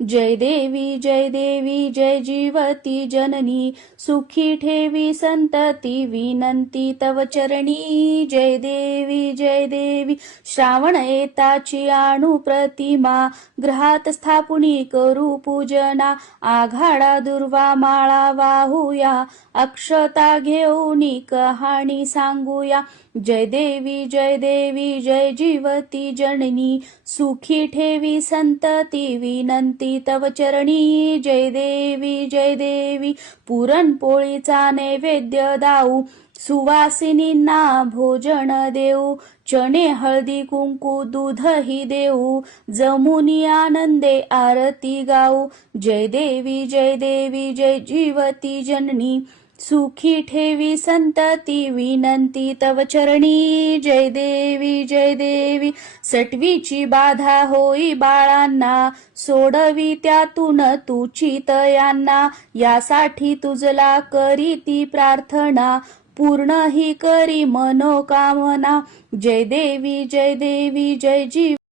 जय देवी जय जीवती जननी, सुखी ठेवी संतती विनंती तव चरणी। जय देवी श्रावण येताची आणू प्रतिमा, ग्रहात स्थापुनी करू पूजना। आघाडा दुर्वा माळा वाहूया, अक्षता घेऊनी कहाणी सांगूया। जय देवी जय जीवती जननी, सुखी ठेवी संतती विनंती तव चरणी। जय देवी पुरणपोळीचा नैवेद्य दाऊ, सुवासिनींना भोजन देऊ। चणे हळदी कुंकू दूधही देऊ, जमुनी आनंदे आरती गाऊ। जय देवी जय जीवती जननी, सुखी ठेवी संतती विनंती तव चरणी। जय देवी सटवीची बाधा होई बाळांना, सोडवी त्यातून तुची तयांना। यासाठी तुझला करी ती प्रार्थना, पूर्ण ही करी मनोकामना। जय देवी जय जीव